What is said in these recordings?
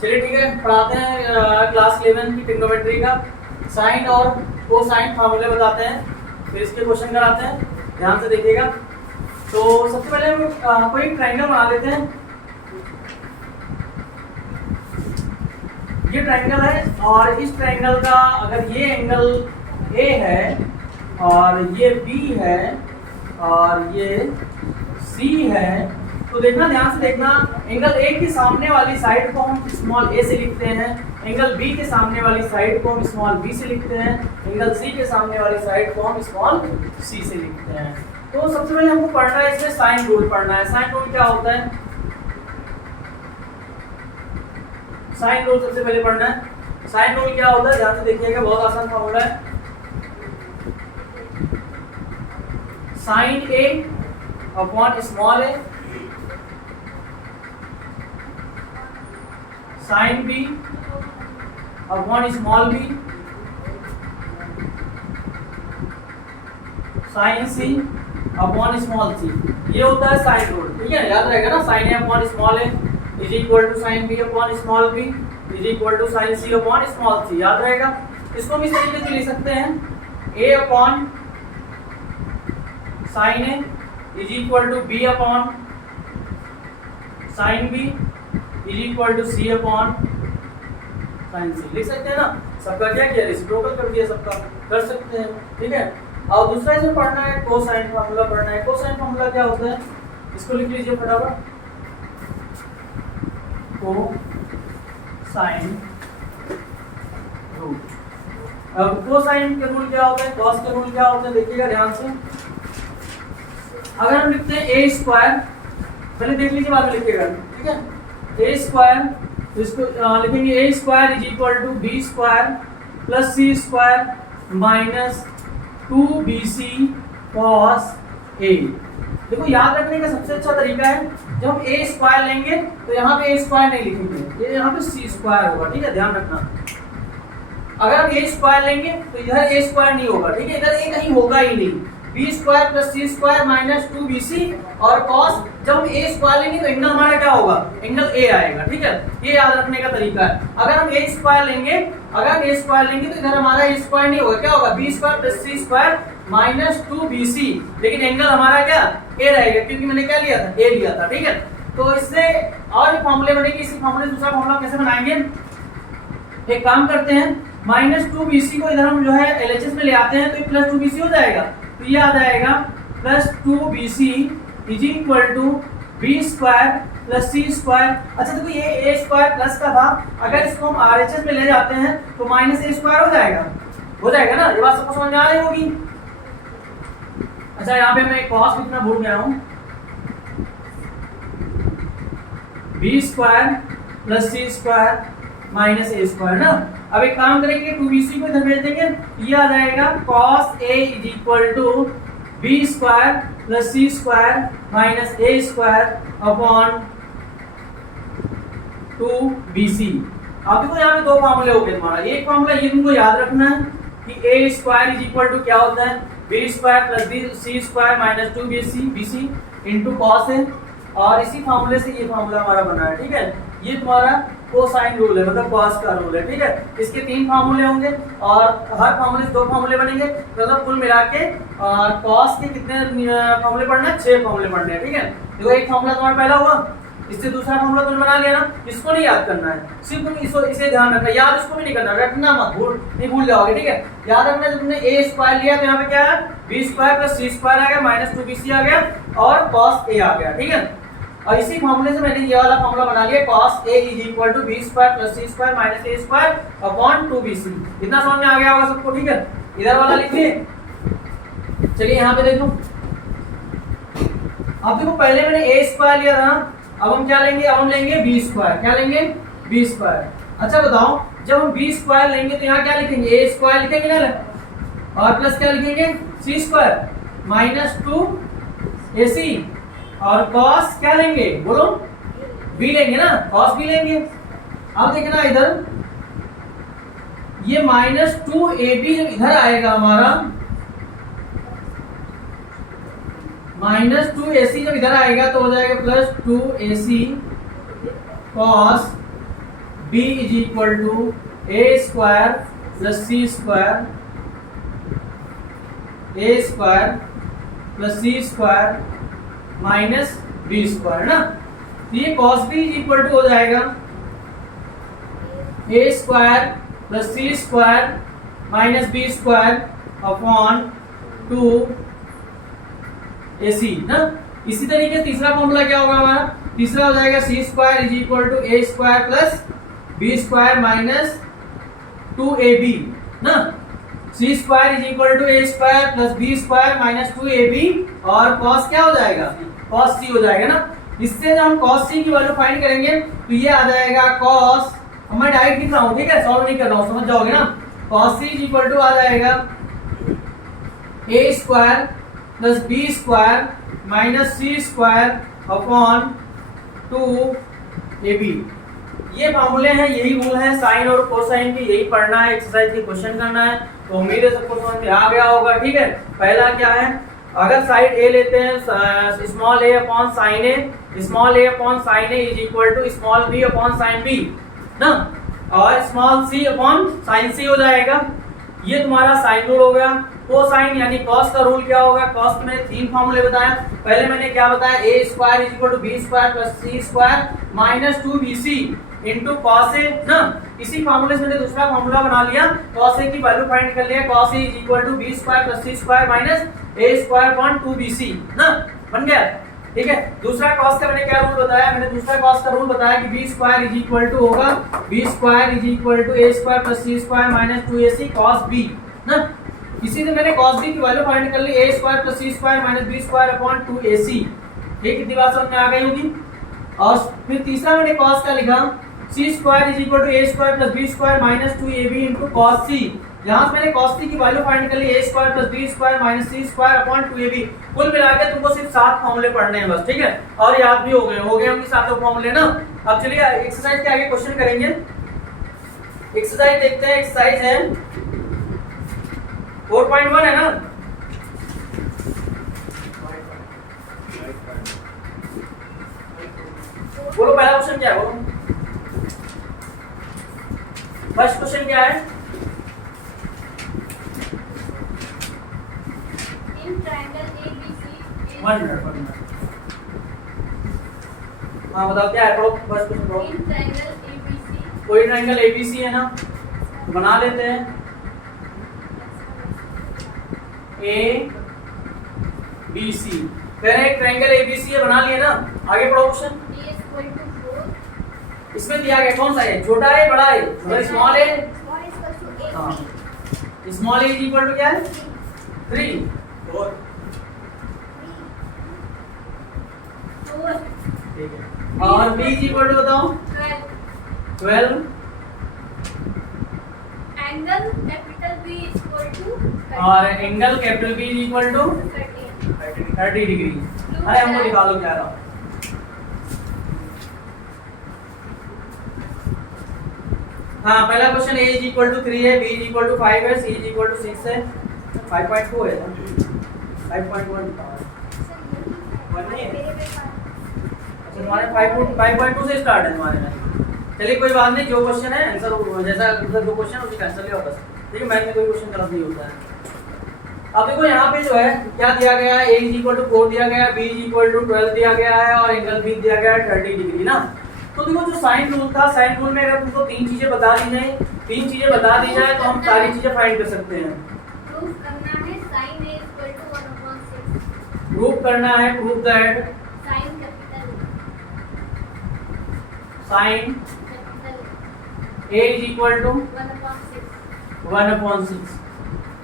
चलिए ठीक है, पढ़ाते हैं क्लास 11 की ट्रिग्नोमेट्री का साइन और कोसाइन फार्मूले बताते हैं, फिर इसके क्वेश्चन कराते हैं। ध्यान से देखिएगा। तो सबसे पहले हम कोई ट्रायंगल बना लेते हैं। ये ट्रायंगल है और इस ट्रायंगल का अगर ये एंगल ए है और ये बी है और ये सी है, तो देखना, ध्यान से देखना, एंगल ए के सामने वाली साइड को हम स्मॉल ए से लिखते हैं, एंगल बी के सामने वाली साइड को हम स्मॉल बी से लिखते हैं, एंगल सी के सामने वाली साइड को हम स्मॉल सी से लिखते हैं। तो सबसे पहले हमको पढ़ना है, इसमें साइन रूल पढ़ना है। साइन रूल क्या होता है? साइन रूल सबसे पहले पढ़ना है। साइन रूल क्या होता है, ध्यान से देखिएगा, बहुत आसान फॉर्मूला है। Sine A upon small A, sine B upon small B, sine C upon small C, ये होता है साइन रूल। ठीक है, याद रहेगा ना, sine A upon small A is equal to sine B upon small B is equal to sine C upon small C, याद रहेगा। इसको हम इस तरीके से लिख सकते हैं, A upon sine A is equal to B upon sine B is equal to C upon sine C, लिख सकते हैं ना। सबका क्या किया, रेसिप्रोकल कर दिया, सबका कर सकते हैं। ठीक है, और दूसरा इसमें पढ़ना है कोसाइन फार्मूला पढ़ना है। कोसाइन फार्मूला क्या होता है, इसको लिख लीजिए फटाफट। Cosine rule. अब कोसाइन के रूल क्या होते हैं, कॉस के रूल क्या होते हैं, देखिएगा ध्यान से। अगर हम लिखते हैं ए स्क्वायर, पहले देख लीजिए, बाद में लिखिएगा। ठीक है, ए स्क्वायर, तो इसको लिखेंगे A square is equal to B square plus C square minus 2bc cos a। देखो, याद रखने का सबसे अच्छा तरीका है, जब हम ए स्क्वायर लेंगे तो यहाँ पे ए स्क्वायर नहीं लिखेंगे, ये यहाँ पे सी स्क्वायर होगा। ठीक है, ध्यान रखना। अगर हम ए स्क्वायर लेंगे तो इधर ए स्क्वायर नहीं होगा। ठीक है, इधर ए कहीं होगा ही नहीं। B square plus C square minus 2bc और कॉस, जब हम ए स्क्वायर लेंगे तो एंगल हमारा क्या होगा, एंगल ए आएगा। ठीक है, ये याद रखने का तरीका है। अगर हम ए स्क्वायर लेंगे, तो इधर हमारा ए स्क्वायर नहीं होगा, क्या होगा, B square plus C square minus 2bc, लेकिन एंगल हमारा क्या, ए रहेगा, क्योंकि मैंने क्या लिया था, ए लिया था। ठीक है, तो इससे और फॉर्मूले बनेगी। इसी फॉर्मूले दूसरा फॉर्मूला कैसे बनाएंगे, एक काम करते हैं, माइनस 2bc को इधर हम जो है एलएचएस में ले आते हैं, तो ये प्लस 2bc हो जाएगा। तो ये आ जाएगा plus 2bc is equal to B square plus C square. अच्छा, देखो ये ए स्क्वायर प्लस का था, अगर इसको हम आरएचएस में ले जाते हैं तो माइनस ए स्क्वायर हो जाएगा ना। ये बात सबको समझ में आ रही होगी। अच्छा, यहाँ पे मैं कॉस लिखना भूल गया हूँ, B square plus C square minus A square ना। अब एक काम करेंगे, 2bc को इधर भेज देंगे, ये आ जाएगा cos a is equal to B square plus C square minus A square upon 2bc। अब देखो यहाँ पे दो फार्मूले हो गए तुम्हारा। एक फार्मूला ये तुमको याद रखना है कि A square is equal to क्या होता है, B square plus C square minus 2bc into cos है, और इसी फार्मूले से ये फार्मूला हमारा बना है। ठीक है, ये तुम्हारा कोसाइन रूल है, मतलब कॉस का रूल है। ठीक है, इसके 3 फार्मूले होंगे और हर फार्मूले से 2 फार्मूले बनेंगे, मतलब कुल मिला के कॉस के कितने फार्मूले पढ़ना है, 6 फार्मूले पढ़ने हैं। ठीक है, देखो एक फार्मूला तुम्हारा पहला हुआ, इससे दूसरा फार्मूला तुमने बना लिया ना। इसको नहीं याद करना है, सिर्फ तुम इसे ध्यान रखना, याद इसको भी नहीं करना, रखना मत, भूल जाओगे। ठीक है, याद रखना, जब तुमने ए स्क्वायर लिया तो यहाँ पे क्या है, B square plus C square आ गया माइनस 2bc आ गया और कॉस ए आ गया। ठीक है, और इसी फार्मूले से मैंने ये वाला फार्मूला बना लिया, cos a is equal to B square plus C square minus A square upon 2bc। इतना समझ में आ गया होगा सबको। ठीक है, इधर वाला लिखिए। चलिए यहाँ पे देखो, अब देखो पहले मैंने ए स्क्वायर लिया था, अब हम क्या लेंगे, अब हम लेंगे बी स्क्वायर। क्या लेंगे, बी स्क्वायर। अच्छा बताओ, जब हम बी स्क्वायर लेंगे तो यहाँ क्या लिखेंगे, ए स्क्वायर लिखेंगे ना, और प्लस क्या लिखेंगे, सी स्क्वायर माइनस 2ac, और cos क्या लेंगे, बोलो, b लेंगे ना, cos b लेंगे। अब देखना इधर, ये माइनस 2ab जब इधर आएगा हमारा, माइनस 2ac जब इधर आएगा तो हो जाएगा plus 2ac cos B is equal to A square plus C square, A square plus C square minus B square ना। तो ये cos B is equal to हो जाएगा A square plus C square minus B square upon 2ac ना। इसी तरीके तीसरा formula क्या होगा हमारा, तीसरा हो जाएगा C square is equal to A square plus B square minus 2ab ना। C square is equal to A square plus B square minus 2ab और कॉस क्या हो जाएगा, कॉस सी हो जाएगा ना। इससे जब हम कॉस सी की वैल्यू फाइंड करेंगे तो ये आ जाएगा कॉस, मैं डायरेक्ट लिख रहा हूँ ठीक है, सॉल्व नहीं कर रहा हूँ, समझ जाओगे ना। Cos C is equal to आ जाएगा A square plus B square minus C square upon 2ab। ये फार्मूले हैं, यही रूल है साइन और कोसाइन की, यही पढ़ना है, एक्सरसाइज की क्वेश्चन करना है। तो उम्मीद है सबको समझ में आ गया होगा। ठीक है, पहला क्या है, अगर साइड ए लेते हैं small A upon sine A, small A upon sine A is equal to small B upon sine B ना, और small C upon sine C हो जाएगा। ये तुम्हारा साइन रूल हो गया। कोसाइन यानी कॉस का रूल क्या होगा, कॉस के मैंने 3 फॉर्मूले बताया। पहले मैंने क्या बताया, A square is equal to B square plus C square minus 2bc into cos A ना। इसी फार्मूले से मैंने दूसरा फार्मूला बना लिया, कॉस ए की वैल्यू फाइंड कर लिया, cos A is equal to B square plus C square minus A square upon 2bc ना, बन गया। ठीक है, दूसरा कॉस का मैंने क्या रूल बताया, मैंने दूसरा कॉस का रूल बताया कि B square is equal to होगा B square is equal to A square plus C square minus 2ac cos B ना। इसी से मैंने cos b की वैल्यू फाइंड कर ली, a square plus C square minus B square upon 2ac। ठीक, कितनी बात समझ में आ गई होगी। और फिर तीसरा मैंने cos का लिखा, c square is equal to a square plus b square minus 2ab into cos c। यहां से मैंने cos c की वैल्यू फाइंड कर ली, a square plus b square minus c square upon 2ab। कुल मिलाकर तुमको सिर्फ 7 फॉर्मूले पढ़ने हैं बस, ठीक है, और याद भी हो गए होंगे सातों फॉर्मूले ना। अब चलिए एक्सरसाइज के आगे क्वेश्चन करेंगे। एक्सरसाइज देखते हैं, एक्सरसाइज है 4.1 है ना। बोलो पहला क्वेश्चन क्या है, बोलो फर्स्ट क्वेश्चन क्या है। In triangle ABC, one minute हाँ बताओ क्या है, पढ़ो फर्स्ट क्वेश्चन पढ़ो। इन ट्रायंगल ABC, कोई ट्रायंगल ABC है ना, बना लेते हैं। A B C, कह रहे हैं ट्रायंगल ABC है, बना लिए ना। आगे पढ़ो question. A is equal to 4, इसमें दिया गया कौन सा है, छोटा है बड़ा है, स्मॉल है, small is equal to 8, हाँ स्मॉल इज इक्वल टू क्या है 3 4। 4, ठीक है, और B इज इक्वल टू बताओ 12। Angle capital B is equal to और angle capital B is equal to 30 degree. अरे हमको दिखा दो क्या था। हाँ पहला question A is equal to 3 है, B इज इक्वल टू 5 है, C इज इक्वल टू 6 है, 5.2 है ना, 5.1 नहीं है। अच्छा तुम्हारे 5.2 से स्टार्ट है तुम्हारे में। चलिए कोई बात नहीं, जो क्वेश्चन है आंसर जैसा जो क्वेश्चन उसी का आंसर लिया बस, ठीक है, मैथ में कोई क्वेश्चन गलत नहीं होता है। अब देखो यहाँ पे जो है क्या दिया गया है, A इज इक्वल टू 4 दिया गया है, B इज इक्वल टू 12 दिया गया है और एंगल B दिया गया है 30 डिग्री ना। तो देखो जो साइन रूल था, साइन रूल में अगर तुमको 3 चीजें बता दी जाए तो हम सारी चीजें फाइंड कर सकते हैं। प्रूफ करना है sin A is equal to 1/6, proof करना है, proof that sin capital sine A is equal to 1/6। 1/6।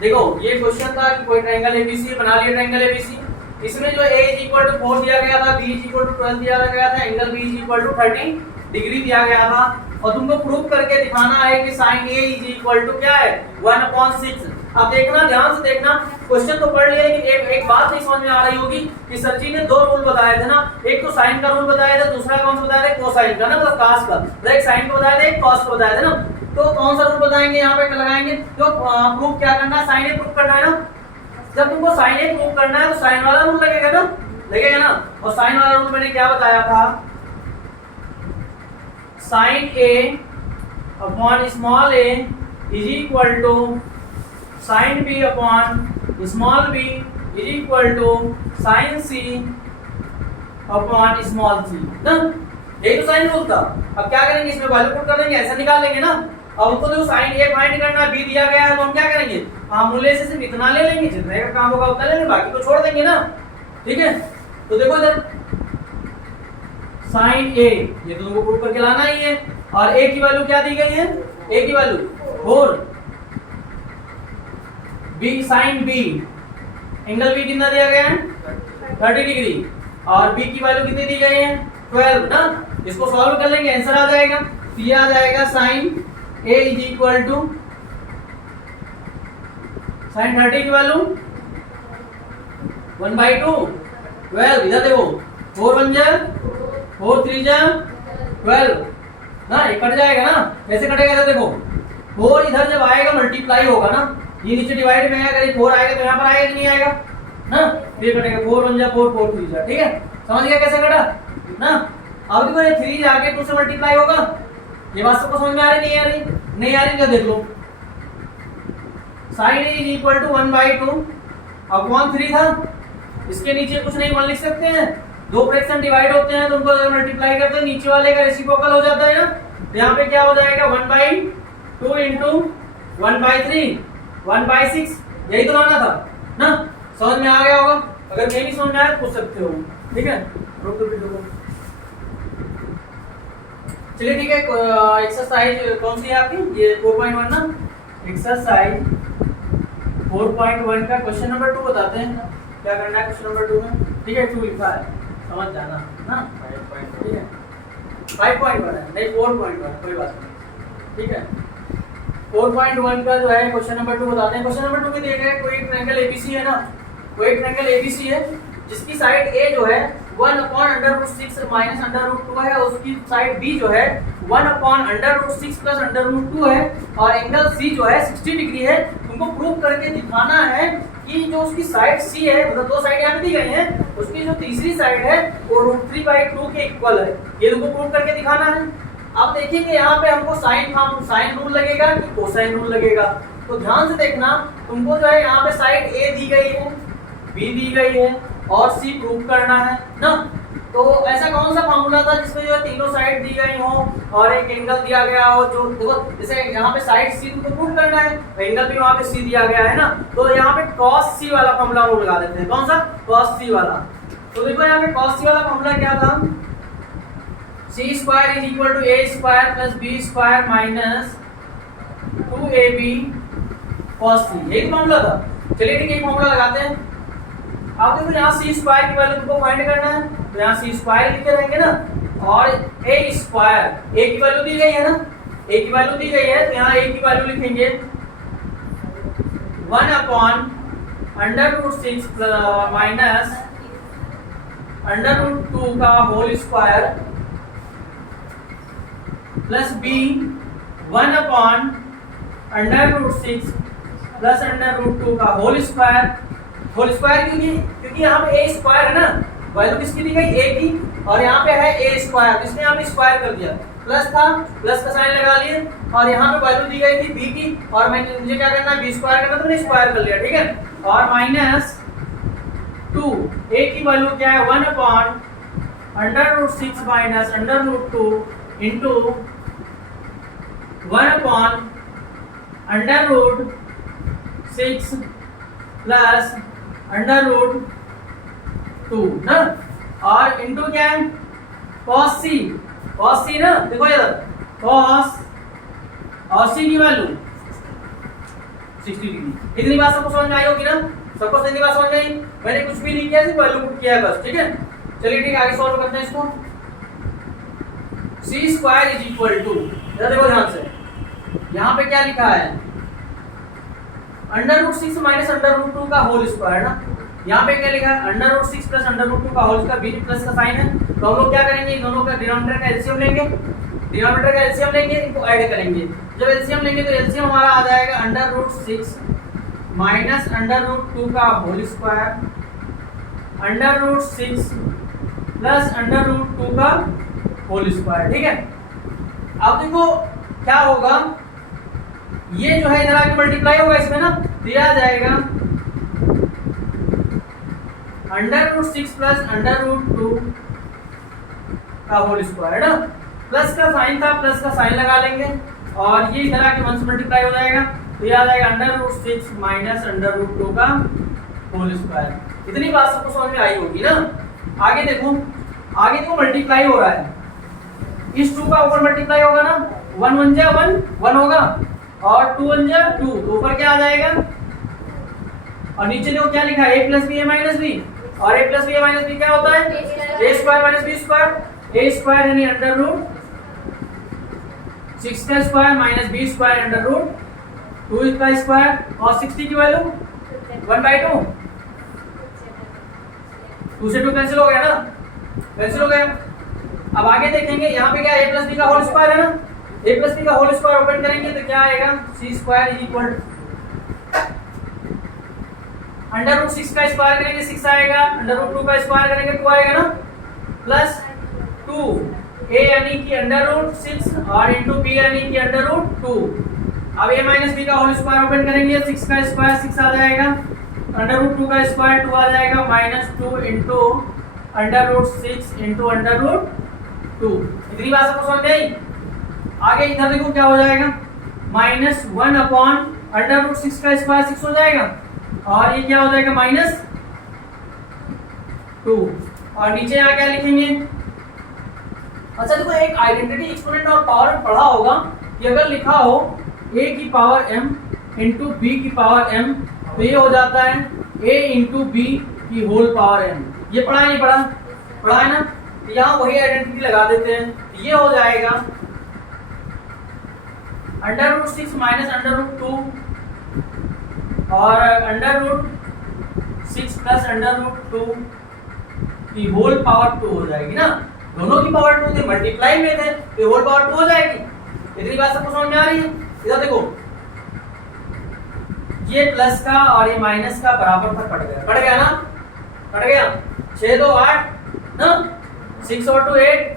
देखो ये क्वेश्चन था कि कोई ट्रायंगल ABC बना लिया, ट्रायंगल ABC। इसमें जो A इज इक्वल टू 4 दिया गया था, B इज इक्वल टू 12 दिया गया था, angle B is equal to 30 degree दिया गया था, और तुमको प्रूव करके दिखाना है कि sin A is equal to क्या है 1/6। अब देखना, ध्यान से देखना, क्वेश्चन तो पढ़ लिया लेकिन एक बात नहीं समझ में आ रही होगी कि सर जी ने 2 रूल बताए थे ना, एक तो साइन का रूल बताया था, दूसरा कौन सा बताया था, कोसाइन का ना, मतलब cos का। एक साइन को बताया था, एक cos को बताया था ना। तो कौन सा रूल बताएंगे यहाँ पे लगाएंगे, तो प्रूफ क्या करना है, साइन ए प्रूफ करना है ना। जब तुमको साइन ए प्रूफ करना है तो साइन वाला रूल लगेगा ना, और साइन वाला रूल मैंने क्या बताया था, sine A upon small A is equal to sine B upon small B is equal to sine C upon small C ना। यही तो साइन रूल था। अब क्या करेंगे, इसमें वैल्यू पुट कर देंगे, ऐसा निकाल लेंगे ना। अब हमको तो साइन ए फाइंड करना, बी दिया गया है, तो हम क्या करेंगे, फार्मूले से सिर्फ इतना ले लेंगे, जितने का काम होगा उतना ले लेंगे, बाकी को छोड़ देंगे ना। ठीक है, तो देखो इधर साइन ए ये तो तुमको प्रूव करके लाना ही है, और ए की वैल्यू क्या दी गई है, ए की value 4, B sine B angle B कितना दिया गया है 30 डिग्री, और बी की वैल्यू कितनी दी गई है 12 ना। इसको सॉल्व कर लेंगे, आंसर आ जाएगा, तो ये आ जाएगा sine A is equal to sine 30 की वैल्यू 1/2 12। इधर देखो 4 1 जा 4 3 जा 12 ना, ये कट जाएगा ना। कैसे कटेगा, इधर देखो 4 इधर जब आएगा मल्टीप्लाई होगा ना, ये नीचे डिवाइड में आएगा, अगर 4 आएगा तो यहाँ पर आएगा कि नहीं आएगा ना, फिर कटेगा 4 1 जा 4 4 3 जा। ठीक है, समझ गया कैसे कटा ना। अब देखो ये 3 जाके 2 से मल्टीप्लाई होगा, ये बात सबको समझ में आ रही नहीं आ रही, नहीं आ रही तो देख लो। Sine A is equal to 1/2 upon 3 था, इसके नीचे कुछ नहीं 1 लिख सकते हैं, दो फ्रैक्शन डिवाइड होते हैं तो उनको अगर मल्टीप्लाई करते हैं नीचे वाले का रेसिप्रोकल हो जाता है ना, तो यहाँ पे क्या हो जाएगा 1/2 इंटू 1/3 1/6, यही तो लाना था ना। समझ में आ गया होगा, अगर नहीं समझ में आया तो पूछ सकते हो। ठीक है, रोक दो वीडियो को। चलिए ठीक है, एक्सरसाइज कौन सी है आपकी, ये 4.1 ना। एक्सरसाइज 4.1 का क्वेश्चन नंबर 2 बताते हैं, क्या करना है क्वेश्चन नंबर 2 में। ठीक है, 2 लिखा है, समझ जाना ना। ठीक है, 5.1 है नहीं 4.1, कोई बात नहीं। ठीक है, 4.1 का जो है क्वेश्चन नंबर 2 बताते हैं। क्वेश्चन नंबर 2 में दिया गया है कोई एक ट्रायंगल एबीसी है ना, कोई एक ट्रायंगल एबीसी है जिसकी साइड ए जो है 1/√6 माइनस √2 है, और उसकी साइड बी जो है 1/√6 प्लस √2 है, और एंगल सी जो है 60 डिग्री है। तुमको प्रूव करके दिखाना है कि जो उसकी साइड सी है, मतलब दो साइड यहाँ पे दी गई हैं, उसकी जो तीसरी साइड है वो √3/2 के इक्वल है। ये तुमको प्रूव करके दिखाना है। अब देखेंगे यहाँ पे हमको साइन रूल लगेगा कि कोसाइन रूल लगेगा, तो ध्यान से देखना। तुमको जो है यहाँ पे साइड ए दी गई है, बी दी गई है और सी प्रूव करना है ना। तो ऐसा कौन सा फार्मूला था जिसमें जो है तीनों साइड दी गई हो और एक एंगल दिया गया हो, जो देखो जैसे यहाँ पे साइड सी तुमको प्रूव करना है, एंगल भी वहाँ पे सी दिया गया है ना, तो यहाँ पे cos सी वाला फार्मूला हम लगा देते हैं। कौन सा, cos सी वाला। तो देखो यहाँ पे cos सी वाला फार्मूला क्या था, c² is equal to a² plus b² minus 2ab cos c, यही फार्मूला था। चलिए ठीक है, एक फार्मूला लगाते हैं। अब देखो यहाँ c² की वैल्यू तुमको फाइंड करना है, तो यहाँ c² लिखते रहेंगे ना, और a² a की वैल्यू दी गई है ना, a की वैल्यू दी गई है, तो यहाँ a की वैल्यू लिखेंगे 1/√6 माइनस √2 का whole square plus b 1/√6 plus √2 का होल स्क्वायर क्योंकि यहाँ पे a² है ना, वैल्यू किसकी दी गई a की, और यहाँ पे है a², इसने यहाँ पे स्क्वायर कर दिया, प्लस था प्लस का साइन लगा लिए, और यहाँ पे वैल्यू दी गई थी b की, और मुझे क्या करना है b² करना, तो मैंने स्क्वायर कर लिया। ठीक है, और माइनस 2 a की वैल्यू क्या है 1/√6 माइनस √2 इंटू 1/√6 प्लस √2 ना, और इंटू क्या है cos c ना। देखो इधर cos और c की वैल्यू 60 डिग्री। इतनी बात सबको समझ में आई होगी ना, सबको इतनी बात समझ में आई। मैंने कुछ भी नहीं किया, सिर्फ वैल्यू पुट किया है बस। ठीक है, चलिए ठीक है, आगे सॉल्व करते हैं इसको। c² इज इक्वल टू, देखो ध्यान से, यहाँ पे क्या लिखा है √6 माइनस √2 का होल स्क्वायर ना, यहाँ पे क्या लिखा है √6 प्लस √2 का होल स्क्वायर, बीच प्लस का साइन है, तो हम लोग क्या करेंगे, इन दोनों का डिनोमिनेटर का एलसीएम लेंगे, इनको ऐड करेंगे। जब एलसीएम लेंगे तो एलसीएम हमारा आ जाएगा √6 माइनस √2 का होल स्क्वायर √6 प्लस √2 का होल स्क्वायर। ठीक है, अब देखो क्या होगा, ये जो है इधर आके मल्टीप्लाई होगा इसमें ना, दिया जाएगा √6 प्लस √2 का होल स्क्वायर ना। प्लस का साइन था, प्लस का साइन लगा लेंगे और ये इधर आके 1 से मल्टीप्लाई हो जाएगा, तो ये आ जाएगा √6 माइनस √2 का होल स्क्वायर। इतनी बात सबको समझ में आई होगी ना। आगे देखो मल्टीप्लाई हो रहा है, इस 2 का ऊपर मल्टीप्लाई होगा ना, 1 1 जा 1 होगा और 2 1 जा 2, तो ऊपर क्या आ जाएगा और नीचे देखो क्या लिखा है, a plus B A minus B, और a plus B A minus B क्या होता है, a square minus B square, a square यानी √6 का स्क्वायर माइनस b स्क्वायर √2 का स्क्वायर, और 60 की वैल्यू 1/2, 2 से 2 कैंसिल हो गया ना, कैंसिल हो गया। अब आगे देखेंगे यहाँ पे क्या a प्लस बी का होल स्क्वायर है ना, a प्लस बी का होल स्क्वायर ओपन करेंगे तो क्या आएगा, c स्क्वायर इक्वल √6 का स्क्वायर करेंगे 6 आएगा, √2 का स्क्वायर करेंगे 2 आएगा ना, प्लस 2 a यानी कि √6 और इंटू b यानी कि √2। अब a माइनस b का होल स्क्वायर ओपन करेंगे, 6 का स्क्वायर 6 आ जाएगा, √2 का स्क्वायर 2 आ जाएगा, -2 इंटू √6 इंटू √2। इतनी बात सबको समझ में आई। आगे इधर देखो क्या हो जाएगा, -1 अपॉन √6 का स्क्वायर 6 हो जाएगा, और ये क्या हो जाएगा -2, और नीचे यहाँ क्या लिखेंगे। अच्छा देखो, एक आइडेंटिटी एक्सपोनेंट और पावर में पढ़ा होगा कि अगर लिखा हो a की पावर m इंटू b की पावर m, तो ये हो जाता है a इंटू b की होल पावर m। ये पढ़ा है नहीं पढ़ा, पढ़ा है ना, तो यहाँ वही आइडेंटिटी लगा देते हैं, ये हो जाएगा √6 माइनस √2 और √6 प्लस √2 की होल पावर 2 हो जाएगी ना, दोनों की पावर 2 थे, मल्टीप्लाई में थे तो होल पावर 2 हो जाएगी। इतनी बात सबको समझ में आ रही है। इधर देखो, ये प्लस का और ये माइनस का बराबर पर कट गया ना, कट गया, 6 2 8 ना, 6 और 2 8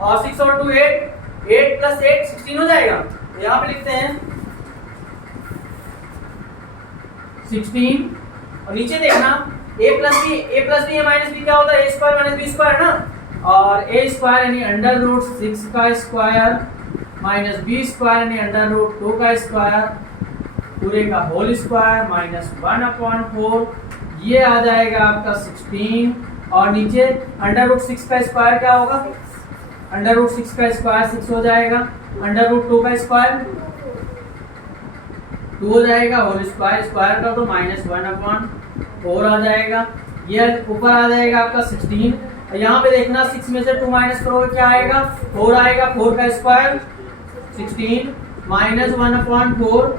और 6 और 2 8 प्लस 8 16 हो जाएगा। तो यहाँ पे लिखते हैं 16, और नीचे देखना a plus B minus B क्या होता है, a square minus B square ना, और a स्क्वायर यानी √6 का स्क्वायर माइनस b स्क्वायर यानी √2 का स्क्वायर पूरे का होल स्क्वायर -1/4, ये आ जाएगा आपका 16, और नीचे √6 का स्क्वायर क्या होगा, √6 का स्क्वायर 6 हो जाएगा, √2 का स्क्वायर 2 हो जाएगा, होल स्क्वायर का तो -1/4 आ जाएगा। ये ऊपर आ जाएगा आपका 16, और यहाँ पे देखना 6 में से 2 माइनस करोगे क्या आएगा, 4 आएगा, 4 का स्क्वायर 16 -1/4,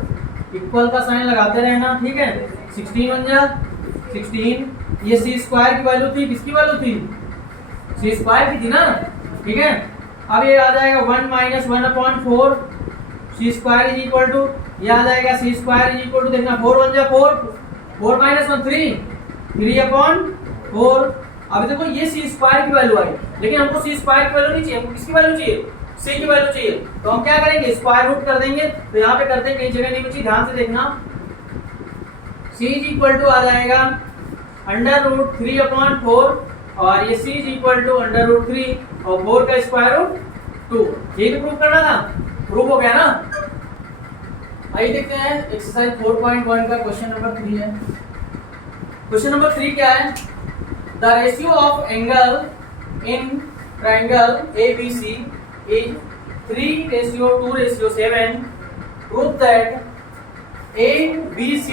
इक्वल का साइन लगाते रहना, ठीक है। 16 बन जा 16, ये c स्क्वायर की वैल्यू थी, किसकी वैल्यू थी, c स्क्वायर की थी ना, ठीक है। अब ये आ जाएगा 1 - 1/4, c square is equal to, ये आ जाएगा c square is equal to, देखना 4 1 जा 4, 4 - 1 3/4। अब देखो ये c स्क्वायर की वैल्यू आई, लेकिन हमको c स्क्वायर की वैल्यू नहीं चाहिए, हमको किसकी वैल्यू चाहिए, c की वैल्यू चाहिए। तो हम क्या करेंगे, स्क्वायर रूट कर देंगे। तो यहाँ पे करते हैं, कहीं जगह नहीं बची, ध्यान से देखना, c इज इक्वल टू आ जाएगा √3/4, और ये c इज इक्वल टू √3 और 4 का स्क्वायर रूट 2। यही तो प्रूफ करना था, प्रूफ हो गया ना। आइए देखते हैं एक्सरसाइज 4.1 का क्वेश्चन नंबर 3 है। क्वेश्चन नंबर 3 क्या है, the ratio of angle in triangle ABC is 3:2:7। Prove that ABC,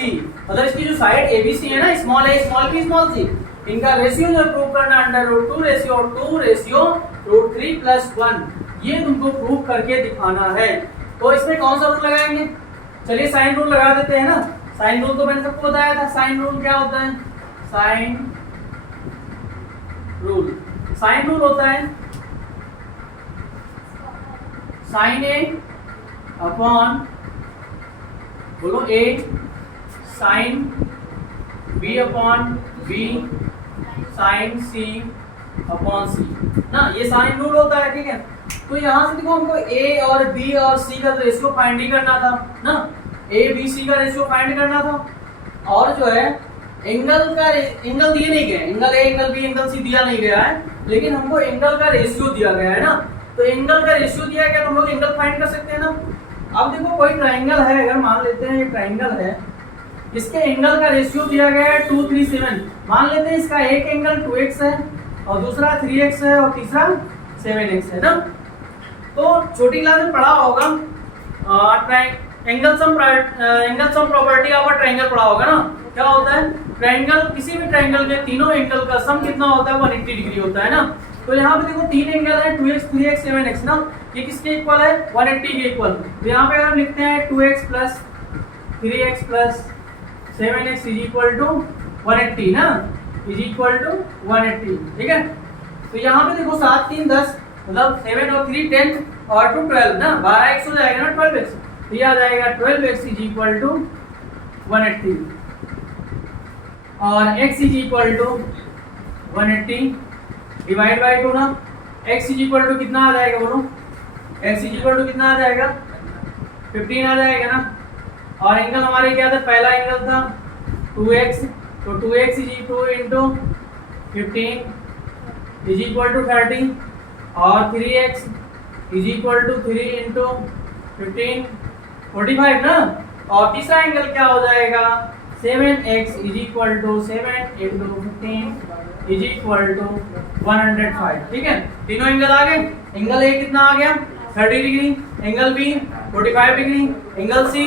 मतलब इसकी जो साइड ABC है ना, स्मॉल है, स्मॉल की स्मॉल सी, इनका रेशियो जो प्रूव करना √2:2/√3 + 1, ये तुमको प्रूव करके दिखाना है। तो इसमें कौन सा रूल लगाएंगे, चलिए साइन रूल लगा देते हैं ना। साइन रूल तो मैंने सबको बताया था, साइन रूल क्या होता है, साइन रूल होता है साइन A अपॉन, बोलो A, sine B upon B, sine C upon C ना, ये साइन रूल होता है, ठीक है। तो यहाँ से देखो हमको ए और बी और सी का रेशियो फाइंड ही करना था ना, ए बी सी का रेशियो फाइंड करना था। और जो है एंगल दिए नहीं गए, angle A angle B angle C दिया नहीं गया है, लेकिन हमको एंगल का रेशियो दिया गया है ना। तो एंगल का रेशियो दिया गया तो हम लोग एंगल फाइंड कर सकते हैं ना। अब देखो कोई ट्राइंगल है, अगर मान लेते हैं ये ट्राइंगल है, इसके एंगल का रेशियो दिया गया है 2 3 7। मान लेते हैं इसका एक एंगल 2x है और दूसरा 3x है और तीसरा 7x है ना। तो छोटी क्लास में पढ़ा होगा angle sum property of a triangle पढ़ा होगा ना। क्या होता है, ट्रायंगल, किसी भी ट्रायंगल के तीनों एंगल का सम कितना होता है, 180 डिग्री होता है ना। तो यहाँ पे देखो तीन एंगल है 2x 3x 7x ना, ये किसके इक्वल है, 180 के इक्वल। तो यहाँ पे अगर लिखते हैं 2x plus 3x plus 7x is equal to 180 ना, इज इक्वल टू 180, ठीक है। तो यहाँ पे देखो 7 3 10 मतलब 7 और 3 10 और 2 12 ना, 12x हो जाएगा ना 12x। तो ये आ जाएगा 12x इज इक्वल टू 180 और x is equal to 180 divide by 2 ना। x इज इक्वल टू कितना आ जाएगा बोलो, x इज इक्वल टू कितना आ जाएगा, 15 आ जाएगा ना। और एंगल हमारे क्या था, पहला एंगल था 2x, तो 2x is equal to 15 is equal to 30 और 3x is equal to 3 into 15 45 ना। और तीसरा एंगल क्या हो जाएगा, 7x is equal to 7 into 15 is equal to 105, ठीक है। तीनों एंगल आ गए। एंगल ए कितना आ गया 30 degree, angle B 45 degree, angle C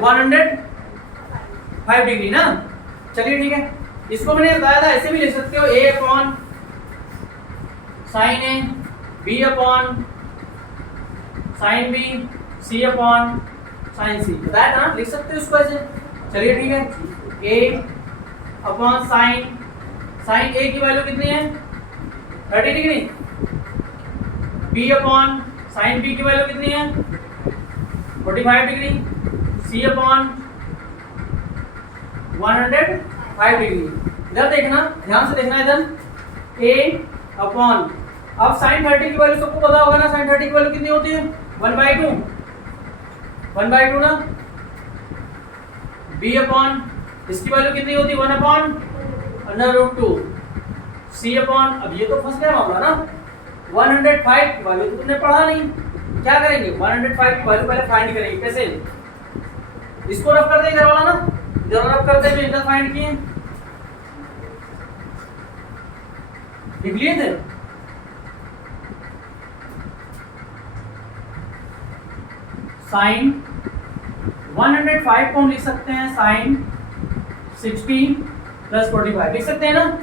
105 degree ना। चलिए ठीक है, इसको मैंने बताया था ऐसे भी लिख सकते हो, a upon sine A, b upon sine B, c upon sine C, बताया था ना, लिख सकते हो इसको ऐसे। चलिए ठीक है, a अपॉन साइन ए की वैल्यू कितनी है 30 degree, b upon sine B की वैल्यू कितनी है 45 डिग्री, c अपॉन 105 डिग्री। इधर देखना, ध्यान से देखना, इधर a अपॉन, अब साइन 30 की वैल्यू सबको पता होगा ना, साइन 30 की वैल्यू कितनी होती है 1/2 ना। b अपॉन इसकी वैल्यू कितनी होती है 1 अपॉन √2, c अपॉन, अब ये तो फंस गया मामला ना, 105 की वैल्यू तो तुमने पढ़ा नहीं। क्या करेंगे, 105 की वैल्यू पहले फाइंड करेंगे। कैसे, इसको रफ कर दे इधर वाला ना, इधर रफ करते हुए इधर फाइंड किए, लिख लिए थे। साइन 105 को हम लिख सकते हैं साइन 60 प्लस 45, लिख सकते हैं ना।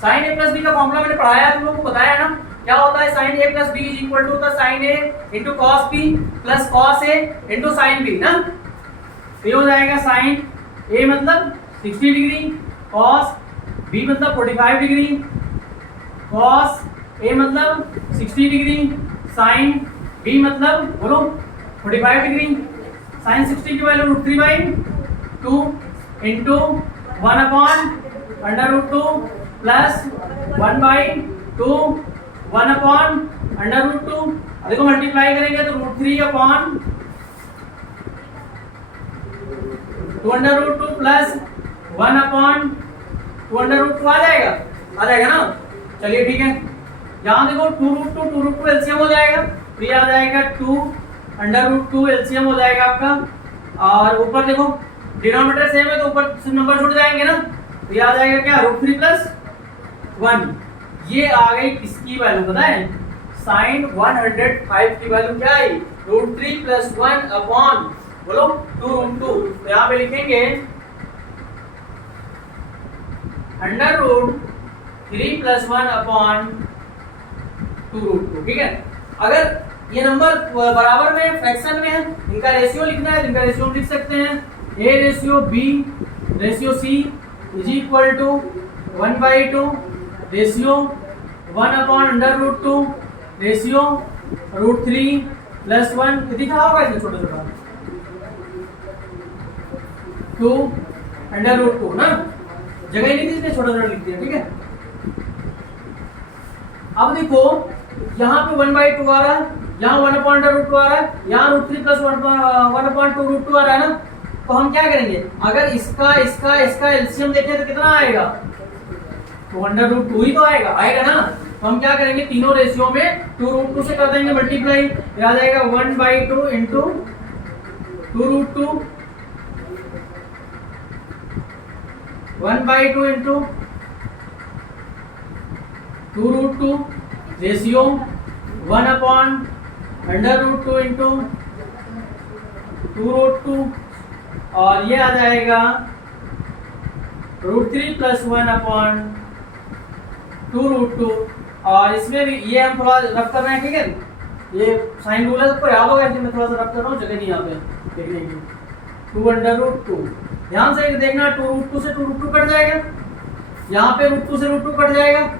साइन ए प्लस बी का फॉर्मूला मैंने पढ़ाया, तुम लोगों को बताया ना, क्या होता है, sine A plus B is equal to होता है sine A into cos B plus cos A into sine B ना। ये हो जाएगा साइन ए मतलब 60 डिग्री, कॉस बी मतलब 45 डिग्री, कॉस ए मतलब 60 डिग्री, साइन बी मतलब बोलो 45 डिग्री। साइन 60 की value √3/2 into 1 upon √2 plus 1/2 1 upon √2। देखो मल्टीप्लाई करेंगे तो √3 अपॉन 2√2 प्लस 1 अपॉन 2√2 आ जाएगा ना। चलिए ठीक है, यहाँ देखो 2√2 एलसीएम हो जाएगा, तो ये आ जाएगा 2√2 एलसीएम हो जाएगा आपका। और ऊपर देखो डिनोमिनेटर सेम है तो ऊपर नंबर जुड़ जाएंगे ना, तो ये आ जाएगा क्या √3 प्लस 1। ये आ गई किसकी वैल्यू पता है, साइन 105 की वैल्यू क्या आई, √3 प्लस 1 अपॉन बोलो 2√2। तो यहाँ पे लिखेंगे √3 प्लस 1 अपॉन 2√2, ठीक है। अगर ये नंबर बराबर में फ्रैक्शन में है, इनका रेशियो लिखना है, इनका रेशियो लिख सकते हैं, a ratio b ratio c is equal to 1/2 ratio 1 upon √2 ratio √3 plus 1, दिखा होगा इसमें छोटा छोटा 2 ना, जगह ही नहीं थी इसलिए छोटा छोटा लिख दिया, ठीक है। अब देखो यहाँ पे 1/2 आ रहा है, यहाँ 1/√2 आ रहा है, यहाँ √3 प्लस 1/2√2 आ रहा है ना। तो हम क्या करेंगे, अगर इसका इसका इसका एलसीएम देखें तो कितना आएगा, तो 1/2 ही तो आएगा ना। तो हम क्या करेंगे, तीनों रेशियो में 2√2 से कर देंगे मल्टीप्लाई, आ जाएगा 1/2 इंटू 2√2, 1/2 इंटू 2√2 रेशियो 1/√2 इंटू 2√2, और ये आ जाएगा √3 प्लस 1/2√2। और इसमें भी ये हम थोड़ा रफ कर रहे हैं, ठीक है। ये साइन रूल है, सबको याद होगा, इसलिए मैं थोड़ा सा रफ कर रहा हूँ, जगह नहीं यहाँ पे देखने की। 2/√2, ध्यान से देखना, 2√2 से 2√2 कट जाएगा, यहाँ पे √2 से √2 कट जाएगा,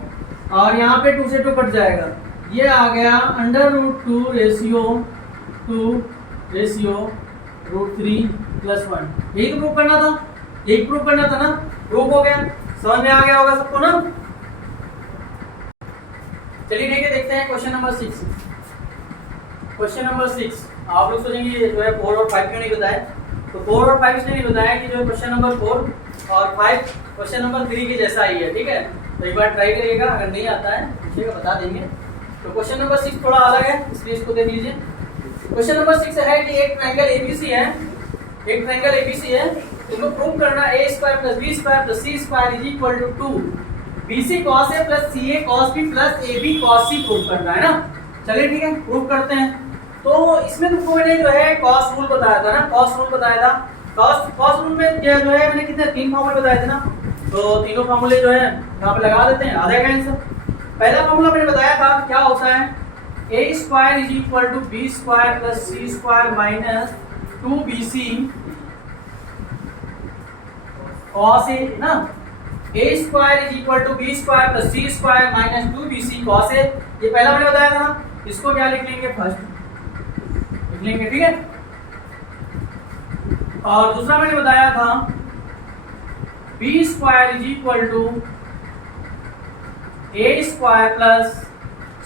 और यहाँ पे 2 से 2 कट जाएगा। ये आ गया √2 रेशियो 2 रेशियो √3 प्लस 1। यही तो प्रूव करना था, यही प्रूव करना था ना, प्रूव हो गया, समझ में आ गया होगा सबको ना। चलिए ठीक है, देखते हैं क्वेश्चन नंबर 6। क्वेश्चन नंबर 6 आप लोग सोचेंगे जो है 4 और 5 क्यों नहीं बताया, तो 4 और 5 इसलिए नहीं बताया कि जो है क्वेश्चन नंबर 4 और 5 क्वेश्चन नंबर 3 के जैसा ही है, ठीक है। तो एक बार ट्राई करिएगा, अगर नहीं आता है पूछिएगा, बता देंगे। तो क्वेश्चन नंबर 6 थोड़ा अलग है, इसलिए इसको देख लीजिए। क्वेश्चन नंबर 6 है कि एक ट्रायंगल एबीसी है, एक ट्रायंगल एबीसी है, इसको प्रूव करना a² + b² + c² = 2 bc cos a + ca cos b + ab cos c prove करना है ना। चलिए ठीक है, प्रूव करते हैं। तो इसमें तुमको मैंने जो है cos रूल बताया था ना, cos रूल बताया था। cos रूल में जो है मैंने कितने 3 फॉर्मूले बताए थे ना, तो तीनों फॉर्मूले जो है यहाँ पे लगा देते हैं, आ जाएगा आंसर। पहला फॉर्मूला मैंने बताया था, क्या होता है, a² = b² + c² - 2bc cos a ना। a² = b² + c² - 2bc cos a, ये पहला मैंने बताया था ना। इसको क्या लिख लेंगे, फर्स्ट लिख लेंगे, ठीक है। और दूसरा मैंने बताया था b² = a² +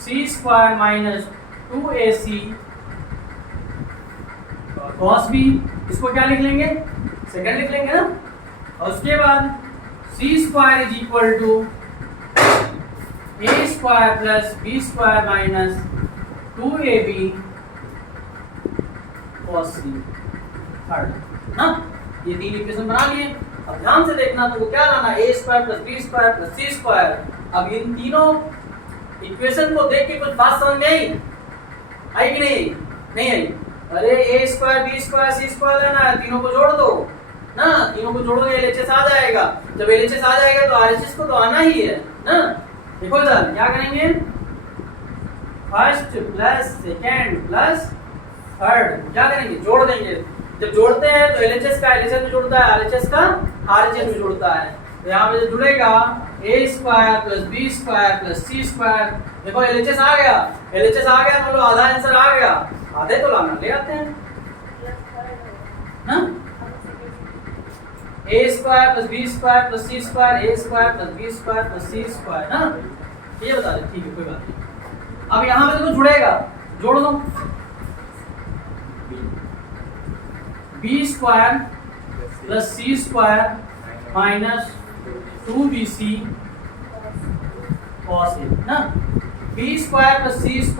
c² - 2ac cos b, इसको क्या लिख लेंगे, सेकंड लिख लेंगे ना। और उसके बाद c² = a² + b² - 2ab cos c, third ना। ये तीन इक्वेशन बना लिए। अब ध्यान से देखना, तो क्या लाना, a² + b² + c²। अब इन तीनों इक्वेशन को देख के कुछ बात समझ में आई कि नहीं आई? अरे a² b² c² लेना है, तीनों को जोड़ दो ना, तीनों को जोड़ोगे LHS आ जाएगा। जब LHS आ जाएगा तो RHS को तो आना ही है ना। देखो इधर क्या करेंगे, first plus second plus third, क्या करेंगे, जोड़ देंगे। जब जोड़ते हैं तो LHS का LHS में जुड़ता है, RHS का RHS में जुड़ता है। तो यहाँ पे जो जुड़ेगा a² + b² + c²। देखो LHS आ गया, LHS आ गया मतलब आधा आंसर आ गया, आधे तो लाना ले आते हैं ना। a² + b² + c² a² + b² + c² ना, ये बता दे, ठीक है, कोई बात नहीं। अब यहाँ पे देखो जुड़ेगा, जोड़ दो, b² + c² - 2bc cos a ना। b² + c² -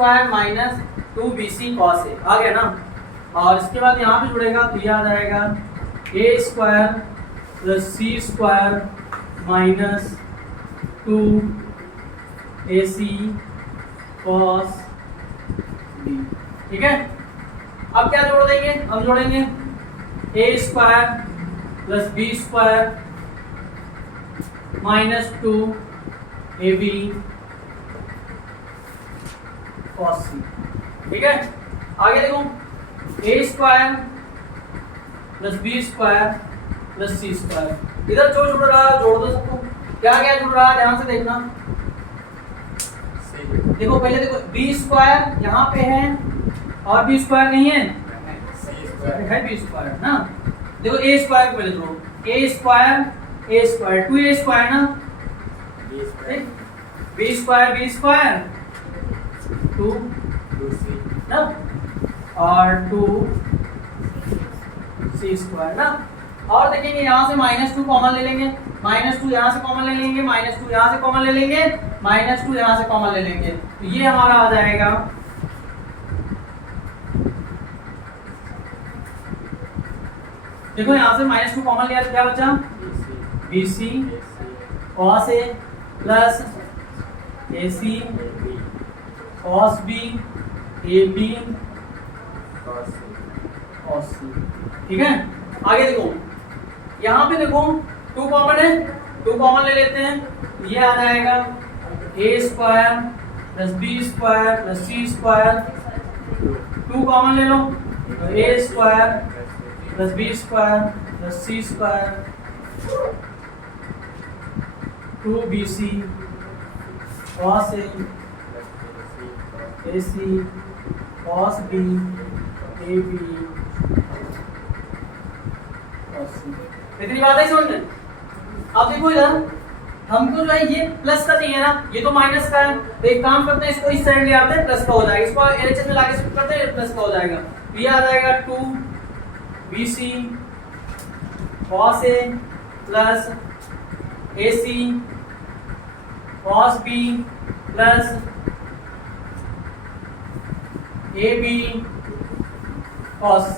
2bc cos a आ गया ना। और इसके बाद यहाँ पे जुड़ेगा, तो ये आ जाएगा a² + c² - 2ac cos b, ठीक है। अब क्या जोड़ देंगे, हम जोड़ेंगे a² + b² - 2ab cos c, ठीक है। आगे देखो a² + b² + c²। इधर जो जुड़ रहा है जोड़ दो सबको, क्या क्या जुड़ रहा है ध्यान से देखना। देखो पहले देखो b² यहाँ पे है और b² नहीं है, है b² ना। देखो a² को पहले जोड़ो, a² 2a² ना, b² 2 ना और 2c² ना। और देखेंगे यहाँ से -2 कॉमन ले लेंगे, -2 यहाँ से कॉमन ले लेंगे, -2 यहाँ से कॉमन ले लेंगे, -2 यहाँ से कॉमन ले लेंगे, तो ये हमारा आ जाएगा देखो यहाँ से -2 कॉमन लिया तो क्या बचा BC cos A plus AC cos B AB cos C। ठीक है, आगे देखो यहाँ पे देखो 2 कॉमन है, 2 कॉमन ले लेते हैं, ये आ जाएगा A² plus B² plus C², 2 common ले लो तो A² plus B² plus C², 2BC cos A AC cos B AB cos C। इतनी बात है समझ में। अब देखो इधर हमको जो है ये प्लस का चाहिए ना, ये तो माइनस का है, तो एक काम करते हैं इसको इस साइड ले आते हैं, प्लस का हो जाएगा, इसको LHS में लाके शिफ्ट करते हैं, प्लस का हो जाएगा, ये आ जाएगा 2BC cos A plus AC cos B plus AB cos C।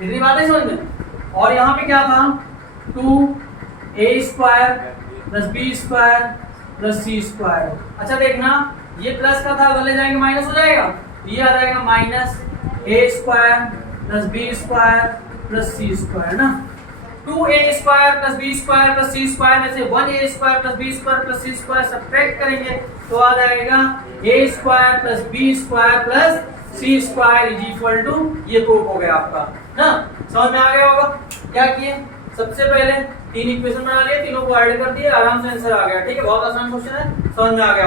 इतनी बात है समझ में। और यहाँ पे क्या था 2A² plus B² plus C²। अच्छा देखना ये प्लस का था, अगर ले जाएंगे माइनस हो जाएगा, ये आ जाएगा -A² plus B² plus C² ना। 2A² plus B² plus C² में से 1A² plus B² plus C² subtract करेंगे तो आ जाएगा A² plus B² plus C² is equal to, ये प्रूफ हो गया आपका ना। समझ में आ गया होगा। क्या किए, सबसे पहले 3 इक्वेशन बना लिए, तीनों को ऐड कर दिए, आराम से आंसर आ गया। ठीक है, बहुत आसान क्वेश्चन है, समझ में आ गया।